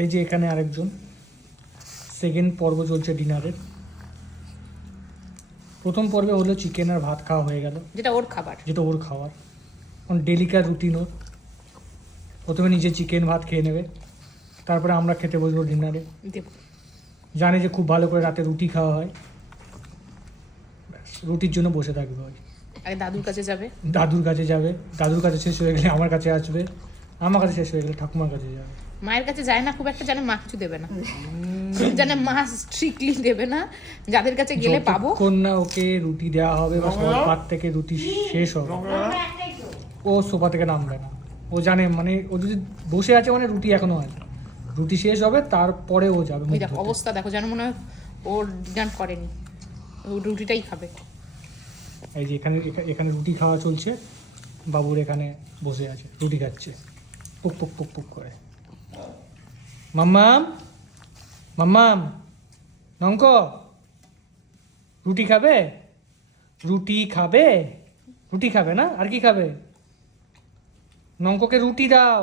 এই যে এখানে আরেকজন, সেকেন্ড পর্ব চলছে ডিনারের। প্রথম পর্বে হলো চিকেন আর ভাত খাওয়া হয়ে গেল, যেটা ওর খাবার। যেটা ওর খাওয়ার। কারণ ডেলিকার রুটিন ওর। প্রথমে নিজে চিকেন ভাত খেয়ে নেবে, তারপরে আমরা খেতে বসবো ডিনারে। জানে যে খুব ভালো করে রাতে রুটি খাওয়া হয়, রুটির জন্য বসে থাকবে ওই। আগে দাদুর কাছে যাবে, দাদুর কাছে যাবে, দাদুর কাছে শেষ হয়ে গেলে আমার কাছে আসবে, আমার কাছে শেষ হয়ে গেলে ঠাকুমার কাছে যাবে। মায়ের কাছে যায় না খুব একটা, জানে মা কিছু দেবে না, জানে মা স্ট্রিক্টলি দেবে না, যাদের কাছে গেলে পাবো। যতক্ষণ না ওকে রুটি দেওয়া হবে বা সবার পাত থেকে রুটি শেষ হবে, ও সোফা থেকে নামবে না। ও জানে মানে ও যদি বসে আছে মানে রুটি এখনো হয়, রুটি শেষ হবে তারপরে ও যাবে। ওই দেখো অবস্থা দেখো, যেন মনে হয় ওর ডিনার করেনি, ও রুটিটাই খাবে। এই যে এখানে এখানে রুটি খাওয়া চলছে, বাবুর এখানে বসে আছে রুটি খাচ্ছে, পুক পুক পুক পুক করে। মাম্মাম, মাম্মাম, নঙ্ক, রুটি খাবে? রুটি খাবে? রুটি খাবে না, আর কি খাবে? নঙ্ককে রুটি দাও।